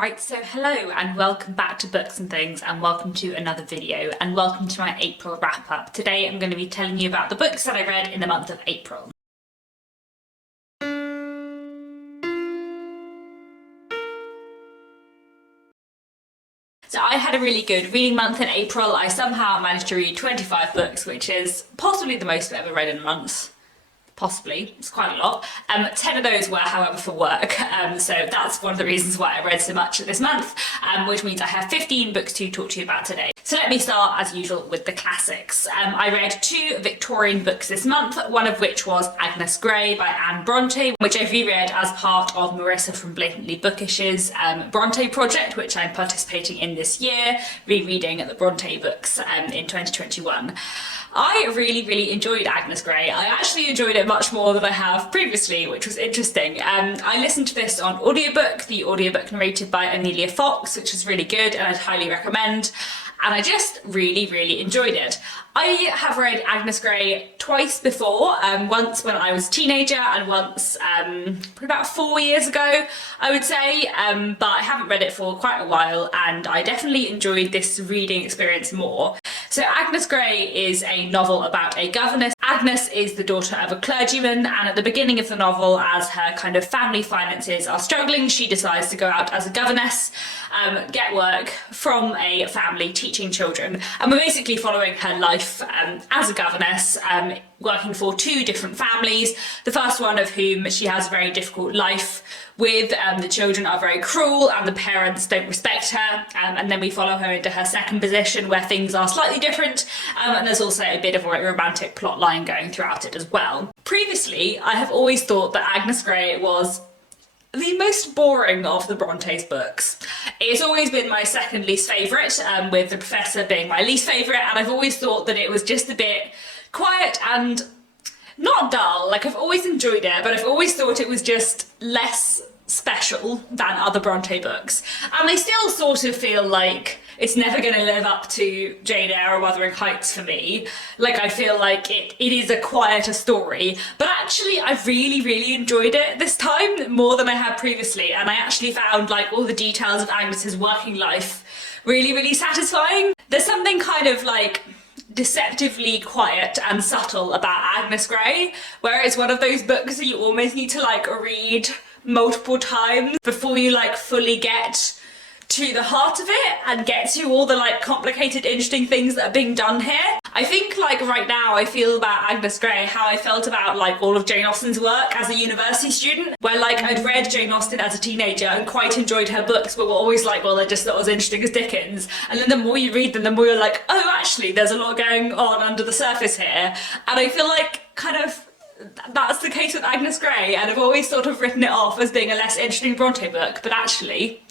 Right, so hello and welcome back to Books and Things, and welcome to another video, and welcome to my April wrap up. Today I'm going to be telling you about the books that I read in the month of April. So I had a really good reading month in April. I somehow managed to read 25 books, which is possibly the most I've ever read in a month. Possibly, it's quite a lot. 10 of those were, however, for work, so that's one of the reasons why I read so much this month, which means I have 15 books to talk to you about today. So let me start, as usual, with the classics. I read 2 Victorian books this month, one of which was Agnes Grey by Anne Bronte, which I reread as part of Marissa from Blatantly Bookish's Bronte project, which I'm participating in this year, rereading the Bronte books in 2021. I really enjoyed Agnes Grey. I actually enjoyed it much more than I have previously, which was interesting. I listened to this on audiobook, the audiobook narrated by Amelia Fox, which is really good and I'd highly recommend. And I just really enjoyed it. I have read Agnes Grey twice before, once when I was a teenager and once probably about 4 years ago, I would say, but I haven't read it for quite a while and I definitely enjoyed this reading experience more. So Agnes Grey is a novel about a governess. Agnes is the daughter of a clergyman, and at the beginning of the novel, as her kind of family finances are struggling, she decides to go out as a governess, get work from a family teaching children, and we're basically following her life as a governess, working for 2 different families, the first one of whom she has a very difficult life with. The children are very cruel and the parents don't respect her, and then we follow her into her second position where things are slightly different, and there's also a bit of a romantic plot line going throughout it as well. Previously, I have always thought that Agnes Grey was the most boring of the Bronte's books. It's always been my second least favourite, with The Professor being my least favourite, and I've always thought that it was just a bit quiet and not dull. Like, I've always enjoyed it, but I've always thought it was just less special than other Bronte books. And I still sort of feel like it's never going to live up to Jane Eyre or Wuthering Heights for me. Like, I feel like it is a quieter story, but actually I really enjoyed it this time more than I had previously, and I actually found like all the details of Agnes's working life really satisfying. There's something kind of like deceptively quiet and subtle about Agnes Grey, where it's one of those books that you almost need to like read multiple times before you like fully get to the heart of it and get to all the like complicated, interesting things that are being done here. I think like right now I feel about Agnes Grey how I felt about like all of Jane Austen's work as a university student, where like I'd read Jane Austen as a teenager and quite enjoyed her books, but were always like, well, they're just not as interesting as Dickens. And then the more you read them, the more you're like, oh, actually there's a lot going on under the surface here. And I feel like kind of that's the case with Agnes Grey, and I've always sort of written it off as being a less interesting Bronte book, but actually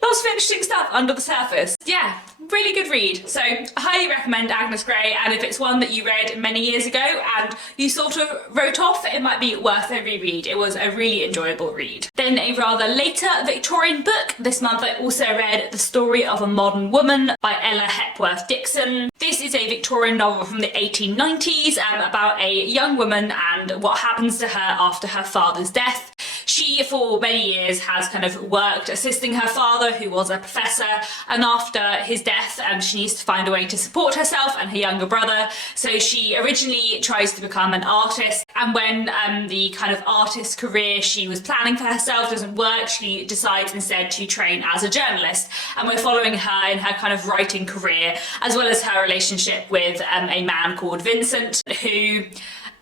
lots of interesting stuff under the surface. Yeah, really good read. So I highly recommend Agnes Grey, and if it's one that you read many years ago and you sort of wrote off, it might be worth a reread. It was a really enjoyable read. Then a rather later Victorian book. This month I also read The Story of a Modern Woman by Ella Hepworth Dixon. This is a Victorian novel from the 1890s about a young woman and what happens to her after her father's death. She, for many years, has kind of worked assisting her father, who was a professor, and after his death, she needs to find a way to support herself and her younger brother. So she originally tries to become an artist, and when the kind of artist career she was planning for herself doesn't work, she decides instead to train as a journalist. And we're following her in her kind of writing career, as well as her relationship with a man called Vincent, who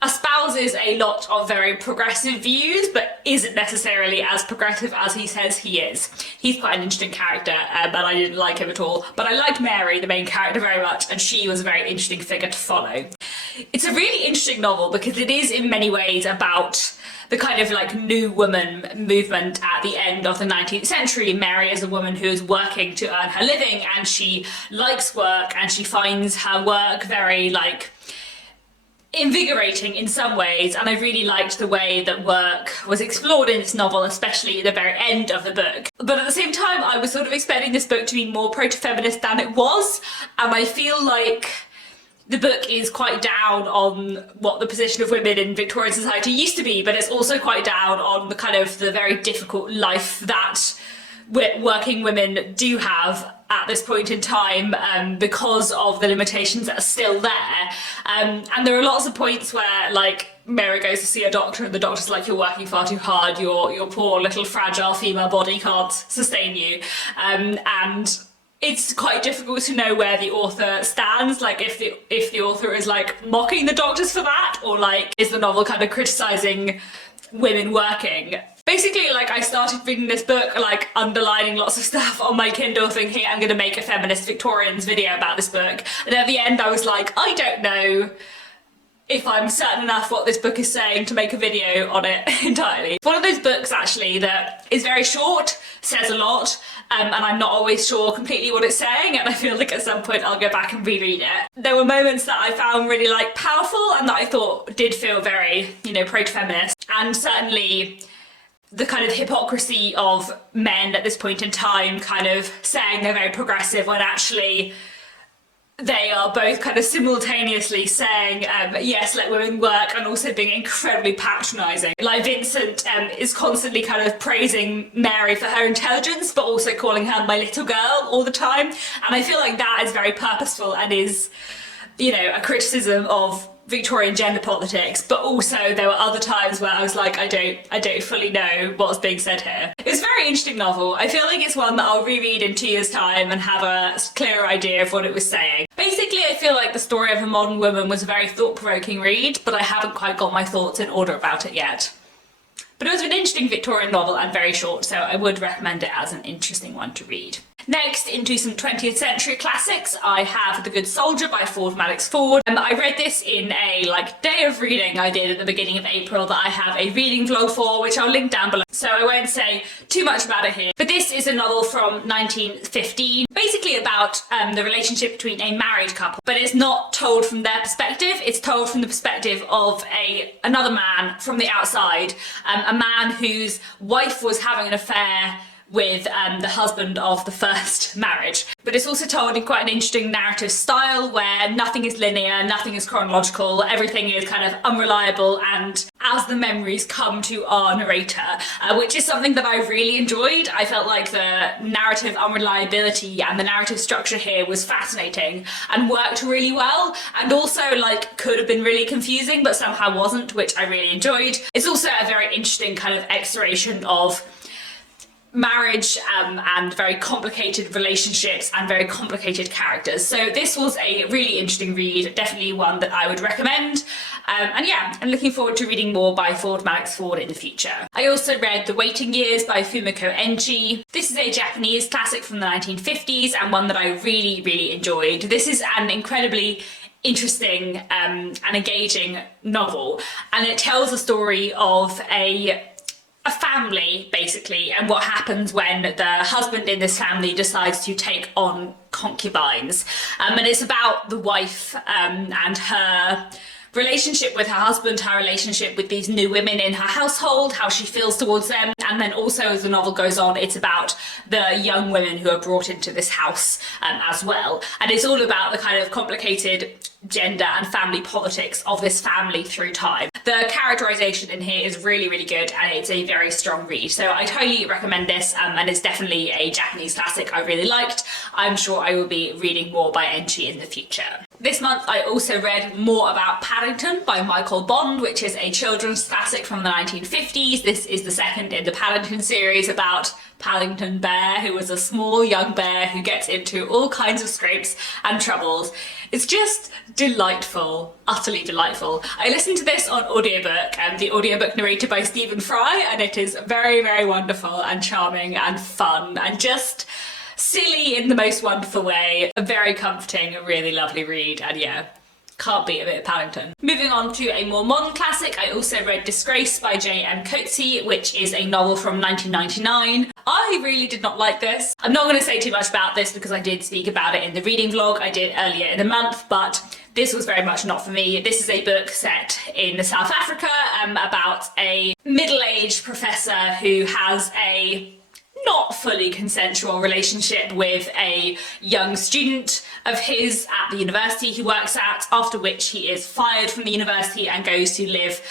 espouses a lot of very progressive views, but isn't necessarily as progressive as he says he is. He's quite an interesting character, but I didn't like him at all. But I liked Mary, the main character, very much, and she was a very interesting figure to follow. It's a really interesting novel because it is in many ways about the kind of like new woman movement at the end of the 19th century. Mary is a woman who is working to earn her living, and she likes work, and she finds her work very like invigorating in some ways, and I really liked the way that work was explored in this novel, especially at the very end of the book. But at the same time, I was sort of expecting this book to be more proto-feminist than it was, and I feel like the book is quite down on what the position of women in Victorian society used to be, but it's also quite down on the kind of the very difficult life that working women do have at this point in time, because of the limitations that are still there. And there are lots of points where, like, Mary goes to see a doctor and the doctor's like, you're working far too hard, your poor little fragile female body can't sustain you. And it's quite difficult to know where the author stands, like if the author is like mocking the doctors for that, or like is the novel kind of criticising women working. Basically, like, I started reading this book, like, underlining lots of stuff on my Kindle thinking I'm gonna make a feminist Victorians video about this book, and at the end I was like, I don't know if I'm certain enough what this book is saying to make a video on it entirely. It's one of those books actually that is very short, says a lot, and I'm not always sure completely what it's saying, and I feel like at some point I'll go back and reread it. There were moments that I found really like powerful and that I thought did feel very, you know, pro-feminist, and certainly the kind of hypocrisy of men at this point in time kind of saying they're very progressive when actually they are both kind of simultaneously saying, yes, let women work, and also being incredibly patronising. Like Vincent is constantly kind of praising Mary for her intelligence, but also calling her my little girl all the time. And I feel like that is very purposeful and is, you know, a criticism of Victorian gender politics, but also there were other times where I was like, I don't fully know what's being said here. It's a very interesting novel. I feel like it's one that I'll reread in 2 years' time and have a clearer idea of what it was saying. Basically, I feel like The Story of a Modern Woman was a very thought-provoking read, but I haven't quite got my thoughts in order about it yet. But it was an interesting Victorian novel and very short, so I would recommend it as an interesting one to read. Next, into some 20th century classics, I have The Good Soldier by Ford Madox Ford. I read this in a day of reading I did at the beginning of April that I have a reading vlog for, which I'll link down below, so I won't say too much about it here. But this is a novel from 1915, basically about the relationship between a married couple, but it's not told from their perspective, it's told from the perspective of another man from the outside, a man whose wife was having an affair with the husband of the first marriage. But it's also told in quite an interesting narrative style where nothing is linear, nothing is chronological, everything is kind of unreliable and as the memories come to our narrator, which is something that I really enjoyed. I felt like the narrative unreliability and the narrative structure here was fascinating and worked really well, and also like could have been really confusing but somehow wasn't, which I really enjoyed. It's also a very interesting kind of exploration of marriage and very complicated relationships and very complicated characters. So this was a really interesting read, definitely one that I would recommend. And yeah, I'm looking forward to reading more by Ford Madox Ford in the future. I also read The Waiting Years by Fumiko Enji. This is a Japanese classic from the 1950s and one that I really, really enjoyed. This is an incredibly interesting and engaging novel, and it tells the story of a family basically, and what happens when the husband in this family decides to take on concubines, and it's about the wife and her relationship with her husband, her relationship with these new women in her household, how she feels towards them, and then also as the novel goes on it's about the young women who are brought into this house as well, and it's all about the kind of complicated gender and family politics of this family through time. The characterization in here is really, really good and it's a very strong read, so I'd highly recommend this, and it's definitely a Japanese classic I really liked. I'm sure I will be reading more by Enchi in the future. This month I also read more about Paddington by Michael Bond, which is a children's classic from the 1950s. This is the second in the Paddington series about Paddington Bear, who was a small young bear who gets into all kinds of scrapes and troubles. It's just delightful, utterly delightful. I listened to this on audiobook, and the audiobook narrated by Stephen Fry, and it is very, very wonderful and charming and fun and just silly in the most wonderful way. A very comforting, really lovely read, and yeah, can't beat a bit of Paddington. Moving on to a more modern classic, I also read Disgrace by J.M. Coetzee, which is a novel from 1999. I really did not like this. I'm not going to say too much about this because I did speak about it in the reading vlog I did earlier in the month, but this was very much not for me. This is a book set in South Africa about a middle-aged professor who has a not fully consensual relationship with a young student of his at the university he works at, after which he is fired from the university and goes to live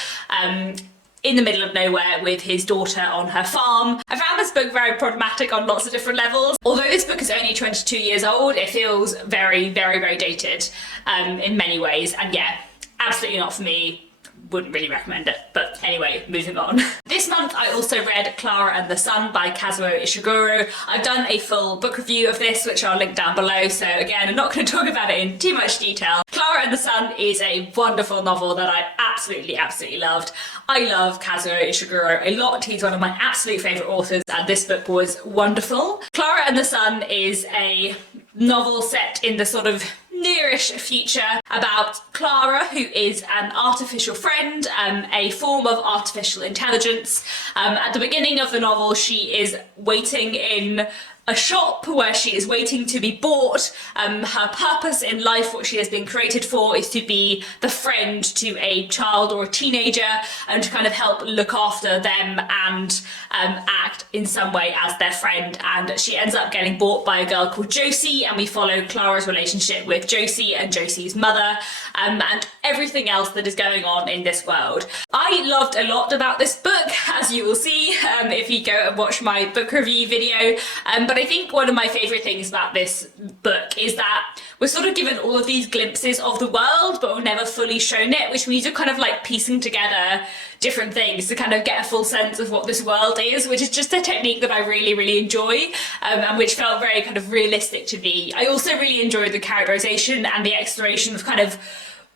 in the middle of nowhere with his daughter on her farm. I found this book very problematic on lots of different levels. Although this book is only 22 years old, it feels very, very, very dated in many ways. And yeah, absolutely not for me. Wouldn't really recommend it. But anyway, moving on. This month I also read Clara and the Sun by Kazuo Ishiguro. I've done a full book review of this, which I'll link down below, so again, I'm not going to talk about it in too much detail. Clara and the Sun is a wonderful novel that I absolutely, absolutely loved. I love Kazuo Ishiguro a lot. He's one of my absolute favourite authors, and this book was wonderful. Clara and the Sun is a novel set in the sort of nearish future about Clara, who is an artificial friend, a form of artificial intelligence. At the beginning of the novel, she is waiting in a shop where she is waiting to be bought. Her purpose in life, what she has been created for, is to be the friend to a child or a teenager and to kind of help look after them and act in some way as their friend. And she ends up getting bought by a girl called Josie, and we follow Clara's relationship with Josie and Josie's mother, and everything else that is going on in this world. I loved a lot about this book, as you will see if you go and watch my book review video, but I think one of my favourite things about this book is that we're sort of given all of these glimpses of the world, but we're never fully shown it, which means you're kind of like piecing together different things to kind of get a full sense of what this world is, which is just a technique that I really, really enjoy, and which felt very kind of realistic to me. I also really enjoyed the characterisation and the exploration of kind of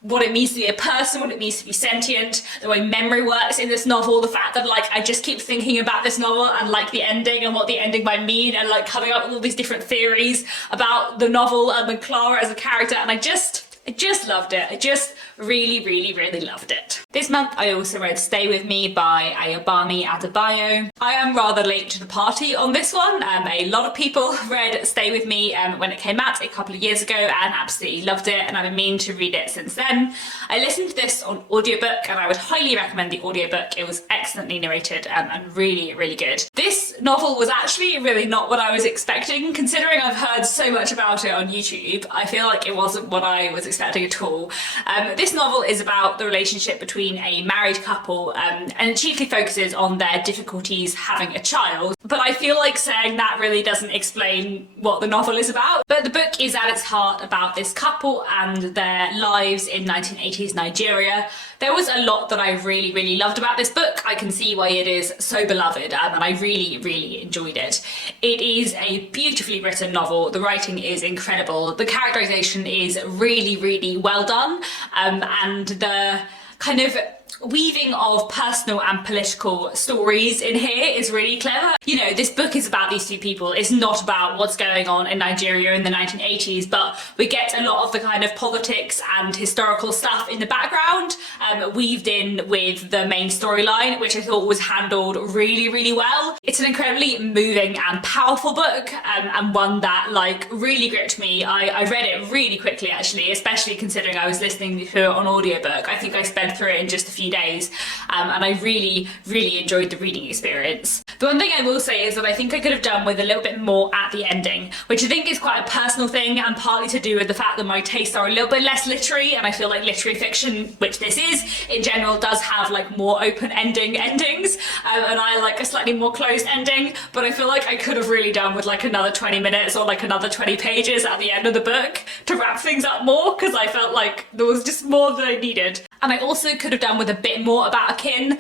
what it means to be a person, what it means to be sentient, the way memory works in this novel, the fact that like I just keep thinking about this novel and like the ending and what the ending might mean, and like coming up with all these different theories about the novel and then Clara as a character, and I just loved it. I just really, really, really loved it. This month I also read Stay With Me by Ayobami Adebayo. I am rather late to the party on this one. A lot of people read Stay With Me when it came out a couple of years ago and absolutely loved it, and I've been meaning to read it since then. I listened to this on audiobook and I would highly recommend the audiobook. It was excellently narrated and really, really good. This novel was actually really not what I was expecting, considering I've heard so much about it on YouTube. I feel like it wasn't what I was expecting at all. This novel is about the relationship between a married couple, and it chiefly focuses on their difficulties having a child. But I feel like saying that really doesn't explain what the novel is about. But the book is at its heart about this couple and their lives in 1980s Nigeria. There was a lot that I really, really loved about this book. I can see why it is so beloved, and I really, really enjoyed it. It is a beautifully written novel. The writing is incredible. The characterization is really, really well done, and the kind of weaving of personal and political stories in here is really clever. You know, this book is about these two people. It's not about what's going on in Nigeria in the 1980s, but we get a lot of the kind of politics and historical stuff in the background, weaved in with the main storyline, which I thought was handled really, really well. It's an incredibly moving and powerful book, and one that like really gripped me. I read it really quickly actually, especially considering I was listening to it on audiobook. I think I sped through it in just a few days, and I really, really enjoyed the reading experience. The one thing I will say is that I think I could have done with a little bit more at the ending, which I think is quite a personal thing and partly to do with the fact that my tastes are a little bit less literary, and I feel like literary fiction, which this is, in general does have like more open-ending endings, and I like a slightly more closed ending, but I feel like I could have really done with like another 20 minutes or like another 20 pages at the end of the book to wrap things up more, because I felt like there was just more than I needed. And I also could have done with a bit more about Akin.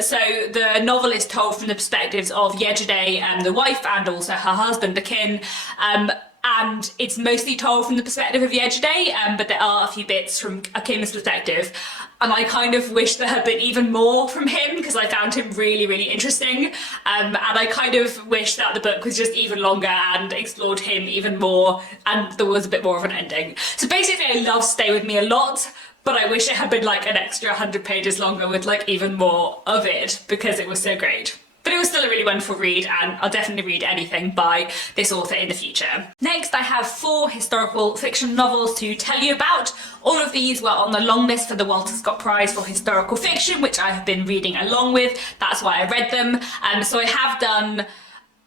So the novel is told from the perspectives of Yejide, the wife, and also her husband Akin. And it's mostly told from the perspective of Yejide, but there are a few bits from Akin's perspective. And I kind of wish there had been even more from him, because I found him really, really interesting. And I kind of wish that the book was just even longer and explored him even more, and there was a bit more of an ending. So basically I love Stay With Me a lot, but I wish it had been like an extra 100 pages longer with like even more of it, because it was so great. But it was still a really wonderful read, and I'll definitely read anything by this author in the future. Next, I have 4 historical fiction novels to tell you about. All of these were on the long list for the Walter Scott Prize for Historical Fiction, which I have been reading along with. That's why I read them. So I have done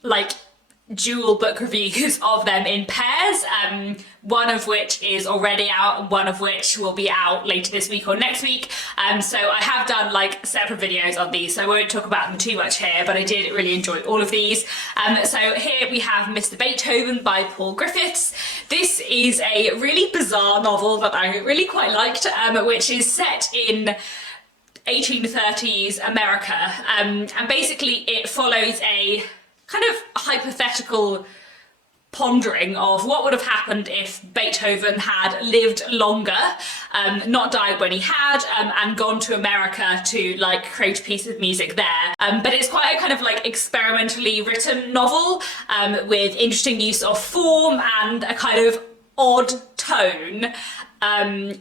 like dual book reviews of them in pairs, one of which is already out, one of which will be out later this week or next week. So I have done like separate videos on these, so I won't talk about them too much here, but I did really enjoy all of these. So here we have Mr. Beethoven by Paul Griffiths. This is a really bizarre novel that I really quite liked, which is set in 1830s America, and basically it follows a kind of hypothetical pondering of what would have happened if Beethoven had lived longer, not died when he had, and gone to America to like create a piece of music there. But it's quite a kind of like experimentally written novel, with interesting use of form and a kind of odd tone,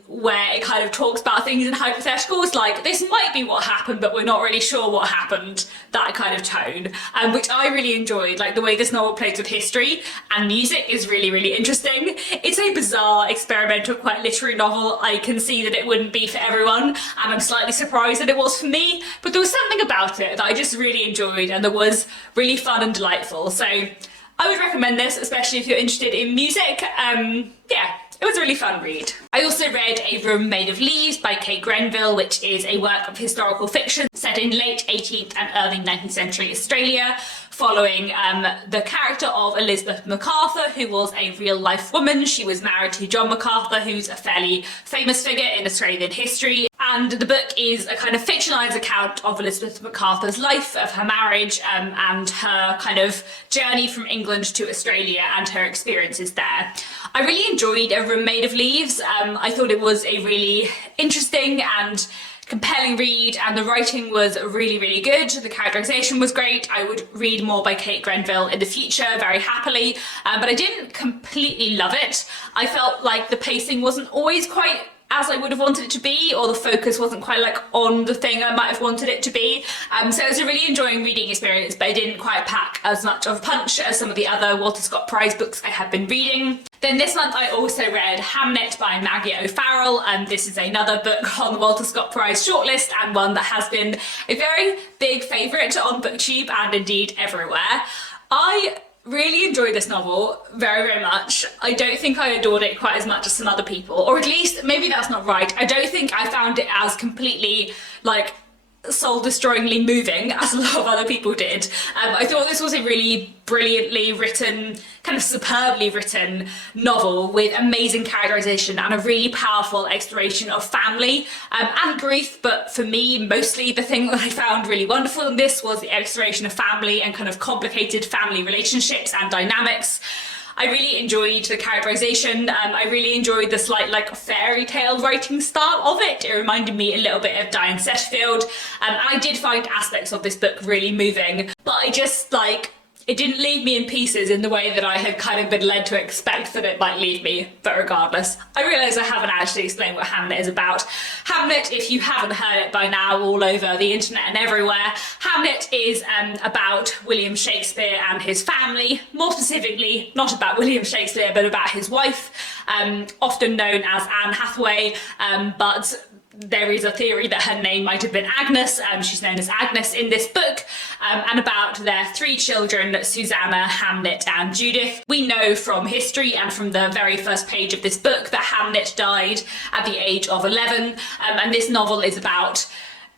where it kind of talks about things in hypotheticals, like this might be what happened but we're not really sure what happened, that kind of tone, which I really enjoyed. Like the way this novel plays with history and music is really, really interesting. It's a bizarre, experimental, quite literary novel. I can see that it wouldn't be for everyone, and I'm slightly surprised that it was for me, but there was something about it that I just really enjoyed and that was really fun and delightful. So I would recommend this, especially if you're interested in music. Yeah, it was a really fun read. I also read A Room Made of Leaves by Kate Grenville, which is a work of historical fiction set in late 18th and early 19th century Australia, following the character of Elizabeth MacArthur, who was a real life woman. She was married to John MacArthur, who's a fairly famous figure in Australian history. And the book is a kind of fictionalised account of Elizabeth MacArthur's life, of her marriage, and her kind of journey from England to Australia and her experiences there. I really enjoyed A Room Made of Leaves. I thought it was a really interesting and compelling read, and the writing was really, really good. The characterization was great. I would read more by Kate Grenville in the future very happily, but I didn't completely love it. I felt like the pacing wasn't always quite as I would have wanted it to be, or the focus wasn't quite like on the thing I might have wanted it to be. So it was a really enjoying reading experience, but I didn't quite pack as much of a punch as some of the other Walter Scott Prize books I have been reading. Then this month I also read Hamlet by Maggie O'Farrell, and this is another book on the Walter Scott Prize shortlist, and one that has been a very big favourite on Booktube and indeed everywhere. I really enjoyed this novel very, very much. I don't think I adored it quite as much as some other people, or at least maybe that's not right. I don't think I found it as completely like soul-destroyingly moving as a lot of other people did. I thought this was a really brilliantly written, kind of superbly written novel with amazing characterization and a really powerful exploration of family and grief, but for me mostly the thing that I found really wonderful in this was the exploration of family and kind of complicated family relationships and dynamics. I really enjoyed the characterization. I really enjoyed the slight like fairy tale writing style of it. It reminded me a little bit of Diane Setterfield. I did find aspects of this book really moving, but I just like, it didn't leave me in pieces in the way that I had kind of been led to expect that it might leave me, but regardless. I realise I haven't actually explained what Hamlet is about. Hamlet, if you haven't heard it by now all over the internet and everywhere, Hamlet is about William Shakespeare and his family, more specifically not about William Shakespeare but about his wife, often known as Anne Hathaway, but there is a theory that her name might have been Agnes. She's known as Agnes in this book, and about their three children, Susanna, Hamlet and Judith. We know from history and from the very first page of this book that Hamlet died at the age of 11, and this novel is about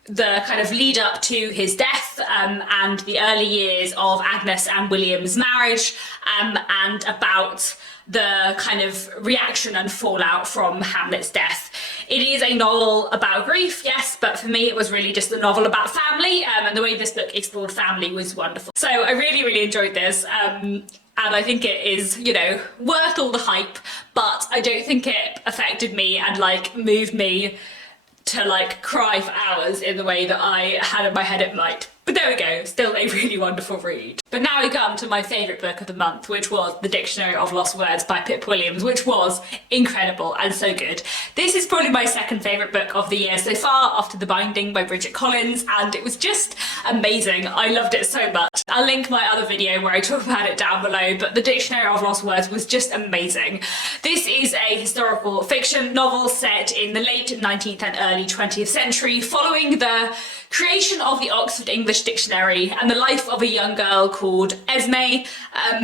the kind of lead up to his death, and the early years of Agnes and William's marriage, and about the kind of reaction and fallout from Hamlet's death. It is a novel about grief, yes, but for me it was really just a novel about family, and the way this book explored family was wonderful. So I really, really enjoyed this, and I think it is, you know, worth all the hype, but I don't think it affected me and like moved me to like cry for hours in the way that I had in my head it might. But there we go, still a really wonderful read. But now we come to my favourite book of the month, which was The Dictionary of Lost Words by Pip Williams, which was incredible and so good. This is probably my second favourite book of the year so far, after The Binding by Bridget Collins, and it was just amazing. I loved it so much. I'll link my other video where I talk about it down below, but The Dictionary of Lost Words was just amazing. This is a historical fiction novel set in the late 19th and early 20th century, following the creation of the Oxford English Dictionary and the life of a young girl called Esme,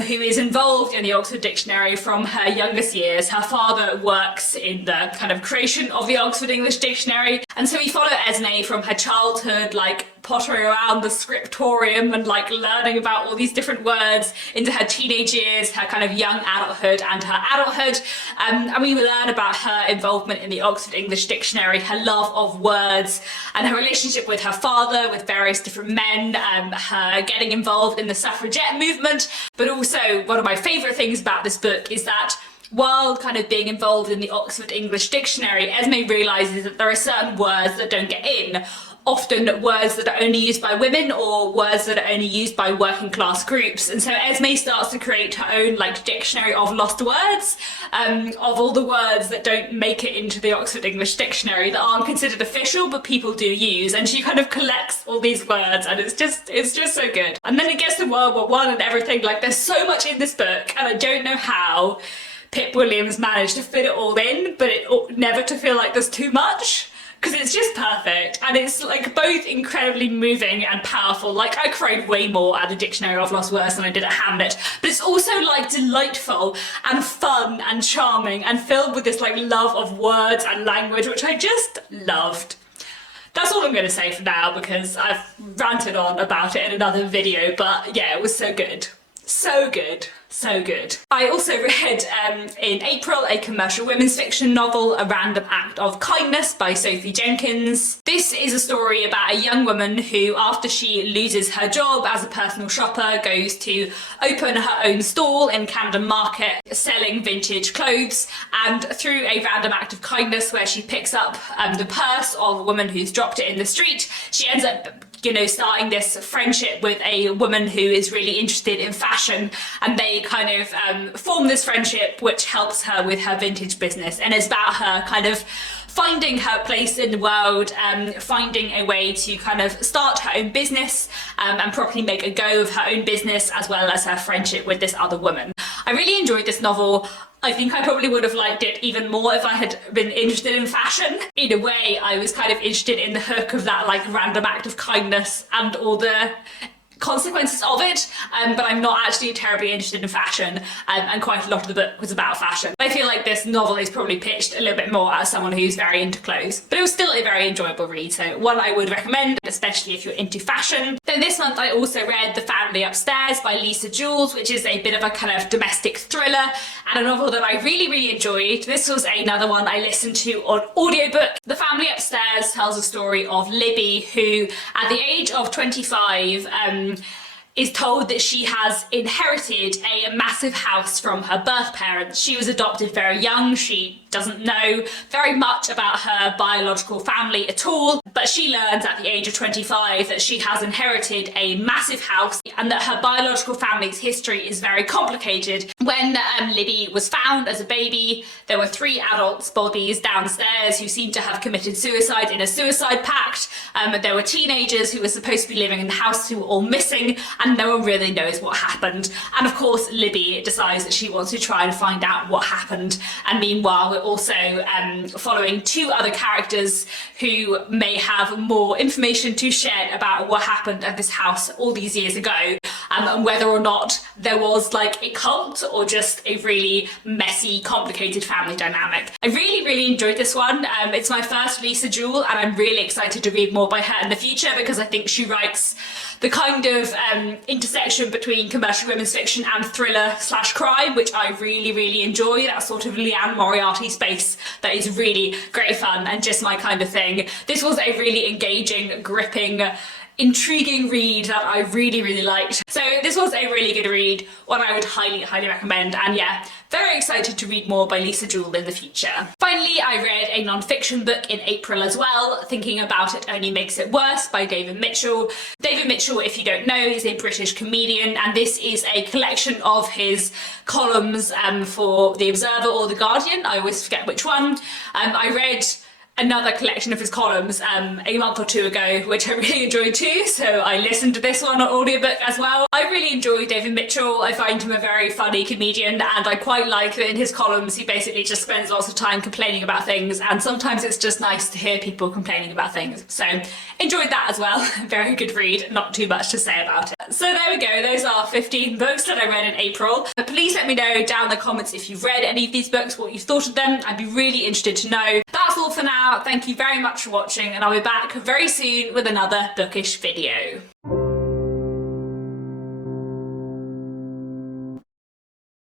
who is involved in the Oxford Dictionary from her youngest years. Her father works in the kind of creation of the Oxford English Dictionary, and so we follow Esme from her childhood, like pottering around the scriptorium and like learning about all these different words, into her teenage years, her kind of young adulthood and her adulthood. And we learn about her involvement in the Oxford English Dictionary, her love of words, and her relationship with her father, with various different men, her getting involved in the suffragette movement. But also, one of my favourite things about this book is that while kind of being involved in the Oxford English Dictionary, Esme realises that there are certain words that don't get in. Often words that are only used by women or words that are only used by working class groups. And so Esme starts to create her own like dictionary of lost words, of all the words that don't make it into the Oxford English Dictionary, that aren't considered official but people do use. And she kind of collects all these words, and it's just so good. And then it gets to World War I and everything. Like, there's so much in this book, and I don't know how Pip Williams managed to fit it all in, but never to feel like there's too much. Because it's just perfect, and it's like both incredibly moving and powerful. Like, I cried way more at the Dictionary of Lost Words than I did at Hamlet, but it's also like delightful and fun and charming and filled with this like love of words and language, which I just loved. That's all I'm going to say for now, because I've ranted on about it in another video, but yeah, it was so good. So good. So good. I also read in April a commercial women's fiction novel, A Random Act of Kindness by Sophie Jenkins. This is a story about a young woman who, after she loses her job as a personal shopper, goes to open her own stall in Camden Market selling vintage clothes, and through a random act of kindness where she picks up the purse of a woman who's dropped it in the street, she ends up starting this friendship with a woman who is really interested in fashion, and they kind of form this friendship which helps her with her vintage business, and it's about her kind of finding her place in the world, finding a way to kind of start her own business and properly make a go of her own business, as well as her friendship with this other woman. I really enjoyed this novel. I think I probably would have liked it even more if I had been interested in fashion. In a way, I was kind of interested in the hook of that like random act of kindness and all the consequences of it, but I'm not actually terribly interested in fashion, and quite a lot of the book was about fashion. I feel like this novel is probably pitched a little bit more as someone who's very into clothes, but it was still a very enjoyable read, so one I would recommend, especially if you're into fashion. Then this month I also read The Family Upstairs by Lisa Jules, which is a bit of a kind of domestic thriller and a novel that I really enjoyed. This was another one I listened to on audiobook. The Family Upstairs tells a story of Libby, who at the age of 25 is told that she has inherited a massive house from her birth parents. She was adopted very young. She doesn't know very much about her biological family at all, but she learns at the age of 25 that she has inherited a massive house and that her biological family's history is very complicated. When Libby was found as a baby, there were 3 adults' bodies downstairs who seemed to have committed suicide in a suicide pact. There were teenagers who were supposed to be living in the house who were all missing, and no one really knows what happened. And of course, Libby decides that she wants to try and find out what happened. And meanwhile, we're also following 2 other characters who may have more information to shed about what happened at this house all these years ago, and whether or not there was like a cult or just a really messy, complicated family dynamic. I really enjoyed this one. It's my first Lisa Jewell, and I'm really excited to read more by her in the future, because I think she writes the kind of intersection between commercial women's fiction and thriller / crime, which I really enjoy. That sort of Leanne Moriarty space that is really great fun and just my kind of thing. This was a really engaging, gripping, intriguing read that I really liked. So this was a really good read, one I would highly recommend, and yeah, very excited to read more by Lisa Jewell in the future. Finally, I read a non-fiction book in April as well, Thinking About It Only Makes It Worse by David Mitchell. David Mitchell, if you don't know, is a British comedian, and this is a collection of his columns for The Observer or The Guardian. I always forget which one. I read another collection of his columns a month or two ago, which I really enjoyed too, so I listened to this one on audiobook as well. I really enjoy David Mitchell. I find him a very funny comedian, and I quite like that in his columns he basically just spends lots of time complaining about things, and sometimes it's just nice to hear people complaining about things. So enjoyed that as well. Very good read, not too much to say about it. So there we go, those are 15 books that I read in April. Please let me know down in the comments if you've read any of these books, what you thought of them. I'd be really interested to know. That's all for now. Thank you very much for watching, and I'll be back very soon with another bookish video.